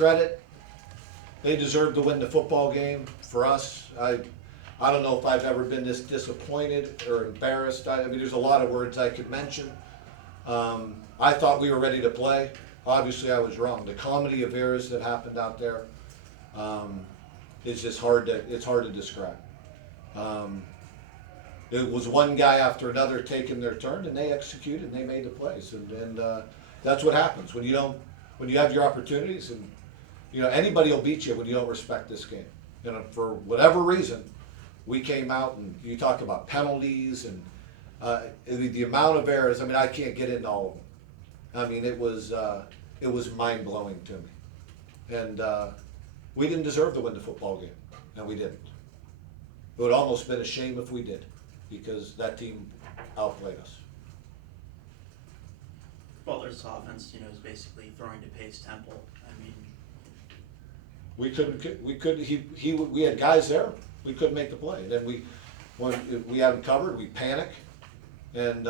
credit. They deserve to win the football game. For us, I don't know if I've ever been this disappointed or embarrassed. I mean, there's a lot of words I could mention. I thought we were ready to play. Obviously, I was wrong. The comedy of errors that happened out there is just hard to describe. It was one guy after another taking their turn, and they executed and they made the plays, and that's what happens when you have your opportunities, and anybody will beat you when you don't respect this game. For whatever reason, we came out, and you talk about penalties and the amount of errors. I mean, I can't get into all of them. I mean, it was mind blowing to me, and we didn't deserve to win the football game, and we didn't. It would almost been a shame if we did, because that team outplayed us. Butler's offense, is basically throwing to Pace Temple. I mean, we had guys there. We couldn't make the play. And then when we had them covered, we panicked and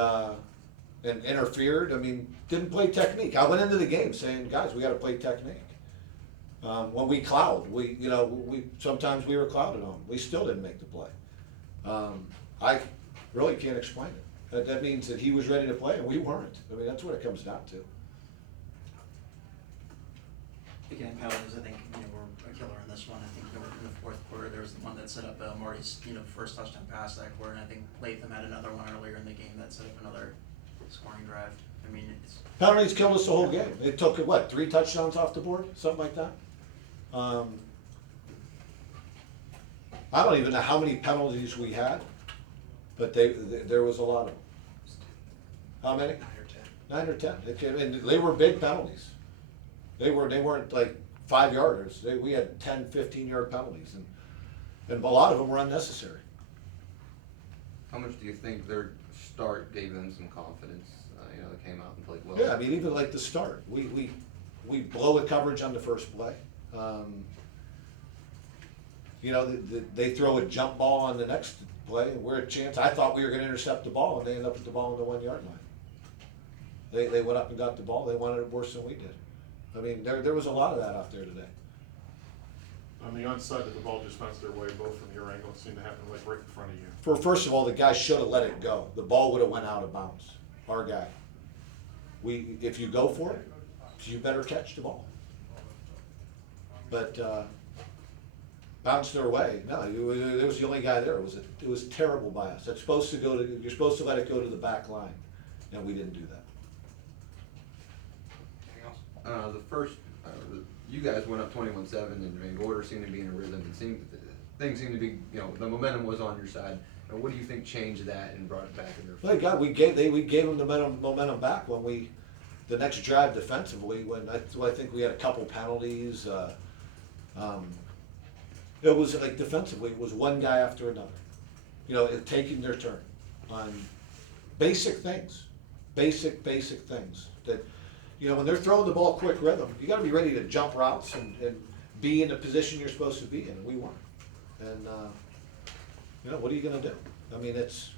interfered. I mean, didn't play technique. I went into the game saying, guys, we got to play technique. When we cloud, we sometimes we were clouded on. We still didn't make the play. I really can't explain it. That means that he was ready to play and we weren't. I mean, that's what it comes down to. Again, penalties, I think, were a killer in this one. I think, in the fourth quarter, there was the one that set up Marty's, first touchdown pass that quarter, and I think Latham had another one earlier in the game that set up another scoring drive. I mean, penalties killed us the whole game. It took, 3 touchdowns off the board? Something like that? I don't even know how many penalties we had, but there was a lot of them. How many? 9 or 10. And they were big penalties. They weren't like 5-yarders. We had 10, 15-yard penalties, and a lot of them were unnecessary. How much do you think their start gave them some confidence? They came out and played well. Yeah, I mean, even like the start, we blow the coverage on the first play. They throw a jump ball on the next play, and we're a chance. I thought we were going to intercept the ball, and they ended up with the ball on the 1-yard line. They went up and got the ball. They wanted it worse than we did. I mean, there was a lot of that out there today. On the onside that the ball just bounced their way, both from your angle, seemed to happen like right in front of you. First of all, the guy should have let it go. The ball would have went out of bounds. Our guy. If you go for it, you better catch the ball. But bounced their way. No, it was the only guy there. It was terrible by us. You're supposed to let it go to the back line, and we didn't do that. The first, you guys went up 21-7, and order seemed to be in a rhythm. Things seemed to be, the momentum was on your side. What do you think changed that and brought it back in their favor? Thank God we gave them the momentum back when the next drive defensively, when I think we had a couple penalties. It was like defensively, it was one guy after another, taking their turn on basic things that, when they're throwing the ball quick rhythm, you got to be ready to jump routes and be in the position you're supposed to be in, and we weren't. And what are you going to do? I mean, it's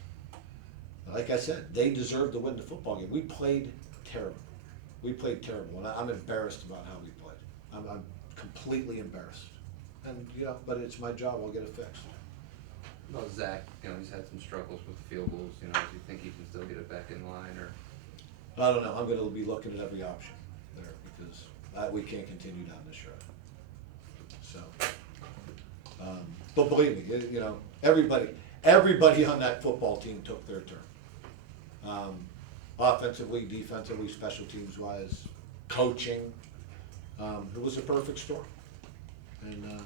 like I said, they deserve to win the football game. We played terrible. And I'm embarrassed about how we played. I'm completely embarrassed. And but it's my job. I'll get it fixed. Well, Zach, he's had some struggles with the field goals. Do you think he can still get it back in line, or? I don't know. I'm going to be looking at every option there because we can't continue down this road. So, but believe me, everybody on that football team took their turn. Offensively, defensively, special teams wise, coaching. It was a perfect storm. And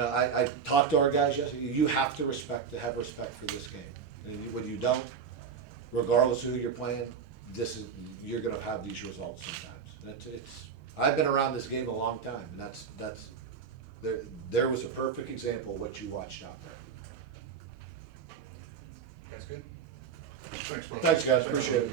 I talked to our guys yesterday. You have to have respect for this game. And when you don't, regardless of who you're playing, you're going to have these results sometimes. I've been around this game a long time, and there was a perfect example of what you watched out there. That's good. Thanks, bro. Thanks, guys. Appreciate it.